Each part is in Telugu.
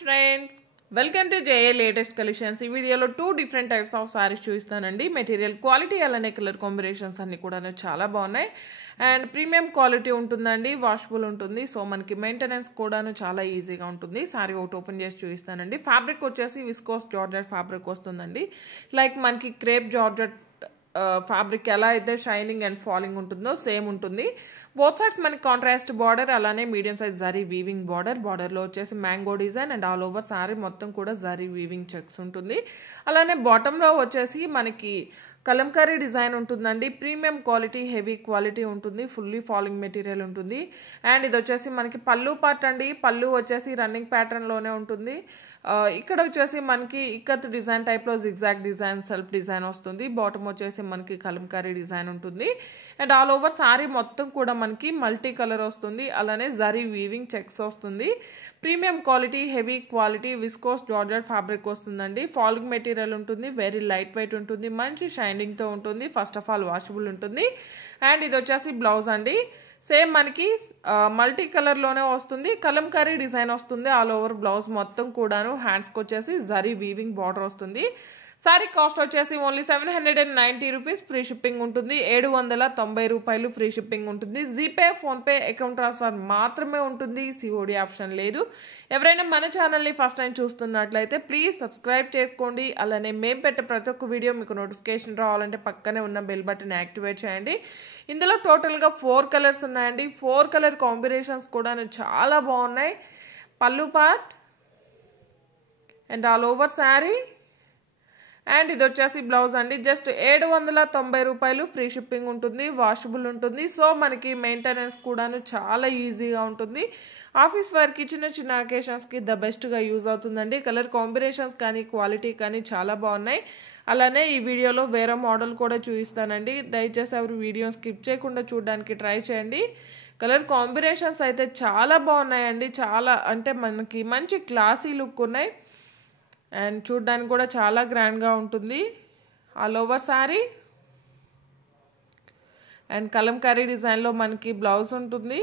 friends, welcome to JA latest collections. ఈ వీడియోలో two different types of saris చూపిస్తానండి. మెటీరియల్ క్వాలిటీ అలానే కలర్ కాంబినేషన్స్ అన్ని కూడా చాలా బాగున్నాయి అండ్ ప్రీమియం క్వాలిటీ ఉంటుందండి, వాషబుల్ ఉంటుంది. సో మనకి మెయింటెనెన్స్ కూడా చాలా ఈజీగా ఉంటుంది. సారీ ఒకటి ఓపెన్ చేసి చూపిస్తానండి. ఫ్యాబ్రిక్ వచ్చేసి విస్కోస్ జార్జెట్ ఫ్యాబ్రిక్ వస్తుందండి. లైక్ మనకి క్రేప్ జార్జెట్ ఫ్యాబ్రిక్ ఎలా అయితే షైనింగ్ అండ్ ఫాలింగ్ ఉంటుందో సేమ్ ఉంటుంది. బోత్ సైడ్స్ మనకి కాంట్రాస్ట్ బార్డర్ అలానే మీడియం సైజ్ జరీ వీవింగ్ బార్డర్లో వచ్చేసి mango design and all over sorry మొత్తం కూడా జరీ వీవింగ్ చెక్స్ ఉంటుంది. అలానే బాటంలో వచ్చేసి మనకి కలంకారీ డిజైన్ ఉంటుందండి. ప్రీమియం క్వాలిటీ, హెవీ క్వాలిటీ ఉంటుంది. ఫుల్లీ ఫాలింగ్ మెటీరియల్ ఉంటుంది. అండ్ ఇది వచ్చేసి మనకి పళ్ళు పార్ట్ అండి. పళ్ళు వచ్చేసి రన్నింగ్ ప్యాటర్న్లోనే ఉంటుంది. ఇక్కడ వచ్చేసి మనకి ఇక్కత్ డిజైన్ టైప్లో జిగ్జాగ్ డిజైన్, సెల్ఫ్ డిజైన్ వస్తుంది. బాటమ్ వచ్చేసి మనకి కలంకారీ డిజైన్ ఉంటుంది. అండ్ ఆల్ ఓవర్ సారీ మొత్తం కూడా మనకి మల్టీ కలర్ వస్తుంది. అలానే జరీ వీవింగ్ చెక్స్ వస్తుంది. Premium quality, heavy quality viscose georgette fabric వస్తుందండి. ఫాలింగ్ మెటీరియల్ ఉంటుంది. వెరీ లైట్ వెయిట్ ఉంటుంది. మంచి షైనింగ్తో ఉంటుంది. ఫస్ట్ ఆఫ్ ఆల్ వాషబుల్ ఉంటుంది. అండ్ ఇది వచ్చేసి బ్లౌజ్ అండి. సేమ్ మనకి మల్టీ కలర్లోనే వస్తుంది. కలంకారీ డిజైన్ వస్తుంది. ఆల్ ఓవర్ బ్లౌజ్ మొత్తం కూడాను. హ్యాండ్స్కి వచ్చేసి జరీ వీవింగ్ బార్డర్ వస్తుంది. సారీ కాస్ట్ వచ్చేసి ఓన్లీ 790 రూపీస్. ఫ్రీ షిప్పింగ్ ఉంటుంది. 790 రూపాయలు ఫ్రీ షిప్పింగ్ ఉంటుంది. జీపే, ఫోన్పే, అకౌంట్ ట్రాన్స్ఫర్ మాత్రమే ఉంటుంది. సిఓడి ఆప్షన్ లేదు. ఎవరైనా మన ఛానల్ని ఫస్ట్ టైం చూస్తున్నట్లయితే ప్లీజ్ సబ్స్క్రైబ్ చేసుకోండి. అలానే మేము పెట్టే ప్రతి ఒక్క వీడియో మీకు నోటిఫికేషన్ రావాలంటే పక్కనే ఉన్న బెల్ బటన్ యాక్టివేట్ చేయండి. ఇందులో టోటల్గా 4 కలర్స్ ఉన్నాయండి. 4 కలర్ కాంబినేషన్స్ కూడా చాలా బాగున్నాయి. పళ్ళు part and all over sari and ఇది వచ్చేసి బ్లౌజ్ అండి. జస్ట్ 790 రూపాయలు ఫ్రీ షిప్పింగ్ ఉంటుంది. వాషబుల్ ఉంటుంది. సో మనకి మెయింటెనెన్స్ కూడాను చాలా ఈజీగా ఉంటుంది. ఆఫీస్ వర్క్కి, చిన్న చిన్న అకేషన్స్కి ద బెస్ట్గా యూజ్ అవుతుందండి. కలర్ కాంబినేషన్స్ కానీ క్వాలిటీ కానీ చాలా బాగున్నాయి. అలానే ఈ వీడియోలో వేరే మోడల్ కూడా చూపిస్తానండి. దయచేసి ఎవరు వీడియో స్కిప్ చేయకుండా చూడడానికి ట్రై చేయండి. కలర్ కాంబినేషన్స్ అయితే చాలా బాగున్నాయండి. చాలా అంటే మనకి మంచి క్లాసీ లుక్ ఉన్నాయి అండ్ చూడ్డానికి కూడా చాలా గ్రాండ్గా ఉంటుంది. All over sari and Kalamkari డిజైన్లో మనకి బ్లౌజ్ ఉంటుంది.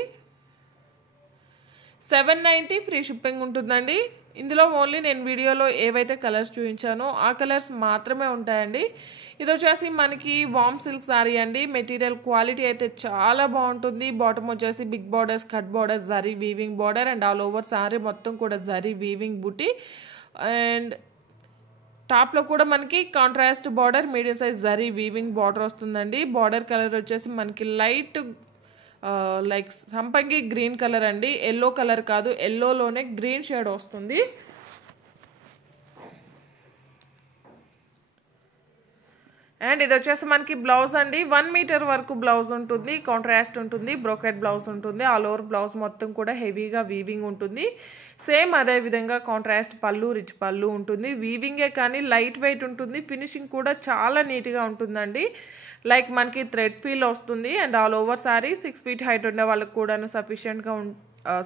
790 ఫ్రీ షిప్పింగ్ ఉంటుందండి. ఇందులో ఓన్లీ నేను వీడియోలో ఏవైతే కలర్స్ చూపించానో ఆ కలర్స్ మాత్రమే ఉంటాయండి. ఇది వచ్చేసి మనకి వామ్ సిల్క్ శారీ అండి. మెటీరియల్ క్వాలిటీ అయితే చాలా బాగుంటుంది. బాటమ్ వచ్చేసి big borders, cut border, zari weaving border and all over sari మొత్తం కూడా జరీ వీవింగ్ బుటీ అండ్ టాప్లో కూడా మనకి contrast border, medium size zari weaving border వస్తుందండి. బార్డర్ కలర్ వచ్చేసి మనకి లైట్ లైక్ సంపంగి గ్రీన్ కలర్ అండి. ఎల్లో కలర్ కాదు, ఎల్లోలోనే గ్రీన్ షేడ్ వస్తుంది. అండ్ ఇది వచ్చేసి మనకి బ్లౌజ్ అండి. 1 మీటర్ వరకు బ్లౌజ్ ఉంటుంది. కాంట్రాస్ట్ ఉంటుంది. బ్రోకెట్ బ్లౌజ్ ఉంటుంది. ఆల్ ఓవర్ బ్లౌజ్ మొత్తం కూడా హెవీగా వీవింగ్ ఉంటుంది. సేమ్ అదే విధంగా కాంట్రాస్ట్ పళ్ళు, రిచ్ పళ్ళు ఉంటుంది. వీవింగే కానీ లైట్ వెయిట్ ఉంటుంది. ఫినిషింగ్ కూడా చాలా నీట్గా ఉంటుందండి. లైక్ మనకి థ్రెడ్ ఫీల్ వస్తుంది. And all over sorry 6 feet height ఉండే వాళ్ళకి కూడాను సఫిషియెంట్గా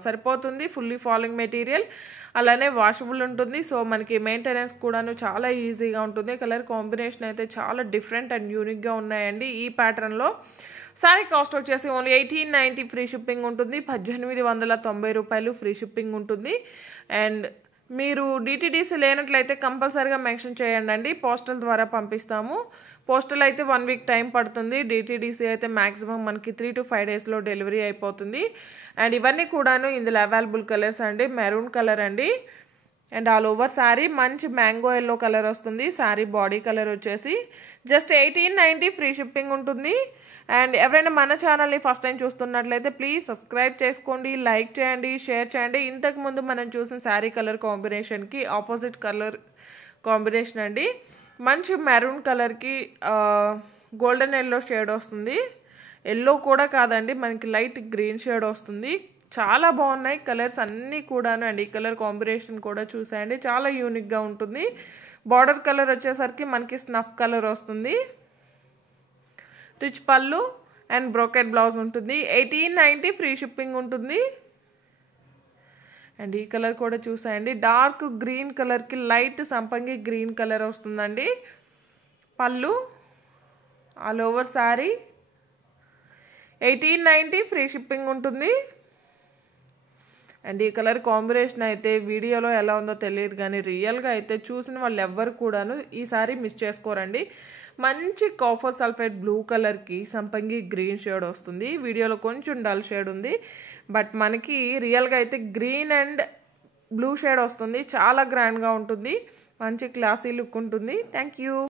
సరిపోతుంది. ఫుల్లీ ఫాలింగ్ మెటీరియల్ అలానే వాషబుల్ ఉంటుంది. సో మనకి మెయింటెనెన్స్ కూడాను చాలా ఈజీగా ఉంటుంది. కలర్ కాంబినేషన్ అయితే చాలా డిఫరెంట్ అండ్ యూనిక్గా ఉన్నాయండి ఈ ప్యాటర్న్లో. సారీ కాస్ట్ వచ్చేసి ఓన్లీ 1890 ఫ్రీ షిప్పింగ్ ఉంటుంది. 1890 రూపాయలు ఫ్రీ షిప్పింగ్ ఉంటుంది. అండ్ మీరు డిటిడిసి లేనట్లయితే కంపల్సరీగా మెన్షన్ చేయండి అండి. పోస్టల్ ద్వారా పంపిస్తాము. పోస్టల్ అయితే 1 వీక్ టైం పడుతుంది. డిటిడిసి అయితే మ్యాక్సిమం మనకి 3 to 5 డేస్లో డెలివరీ అయిపోతుంది. అండ్ ఇవన్నీ కూడాను ఇందులో అవైలబుల్ కలర్స్ అండి. మెరూన్ కలర్ అండి అండ్ ఆల్ ఓవర్ శారీ మంచి మ్యాంగో ఎల్లో కలర్ వస్తుంది. శారీ బాడీ కలర్ వచ్చేసి జస్ట్ 1890 ఫ్రీ షిప్పింగ్ ఉంటుంది. అండ్ ఎవరైనా మన ఛానల్ని ఫస్ట్ టైం చూస్తున్నట్లయితే ప్లీజ్ సబ్స్క్రైబ్ చేసుకోండి, లైక్ చేయండి, షేర్ చేయండి. ఇంతకుముందు మనం చూసిన శారీ కలర్ కాంబినేషన్కి ఆపోజిట్ కలర్ కాంబినేషన్ అండి. మంచి మెరూన్ కలర్కి గోల్డెన్ ఎల్లో షేడ్ వస్తుంది. ఎల్లో కూడా కాదండి, మనకి లైట్ గ్రీన్ షేడ్ వస్తుంది. చాలా బాగున్నాయి కలర్స్ అన్నీ కూడాను. అండ్ ఈ కలర్ కాంబినేషన్ కూడా చూసేయండి, చాలా యూనిక్గా ఉంటుంది. బార్డర్ కలర్ వచ్చేసరికి మనకి స్నఫ్ కలర్ వస్తుంది. రిచ్ పళ్ళు అండ్ బ్రోకెట్ బ్లౌజ్ ఉంటుంది. 1890 ఫ్రీ షిప్పింగ్ ఉంటుంది. అండ్ ఈ కలర్ కూడా చూసాయండి. డార్క్ గ్రీన్ కలర్కి లైట్ సంపంగి గ్రీన్ కలర్ వస్తుందండి. పళ్ళు all over sari 1890 free shipping ఉంటుంది. అండ్ ఈ కలర్ కాంబినేషన్ అయితే వీడియోలో ఎలా ఉందో తెలియదు కానీ రియల్గా అయితే చూసిన వాళ్ళు ఎవ్వరు కూడాను ఈసారి మిస్ చేసుకోరండి. మంచి కాపర్ సల్ఫైడ్ బ్లూ కలర్కి సంపంగి గ్రీన్ షేడ్ వస్తుంది. వీడియోలో కొంచెం డల్ షేడ్ ఉంది, బట్ మనకి రియల్గా అయితే గ్రీన్ అండ్ బ్లూ షేడ్ వస్తుంది. చాలా గ్రాండ్గా ఉంటుంది, మంచి క్లాసీ లుక్ ఉంటుంది. Thank you.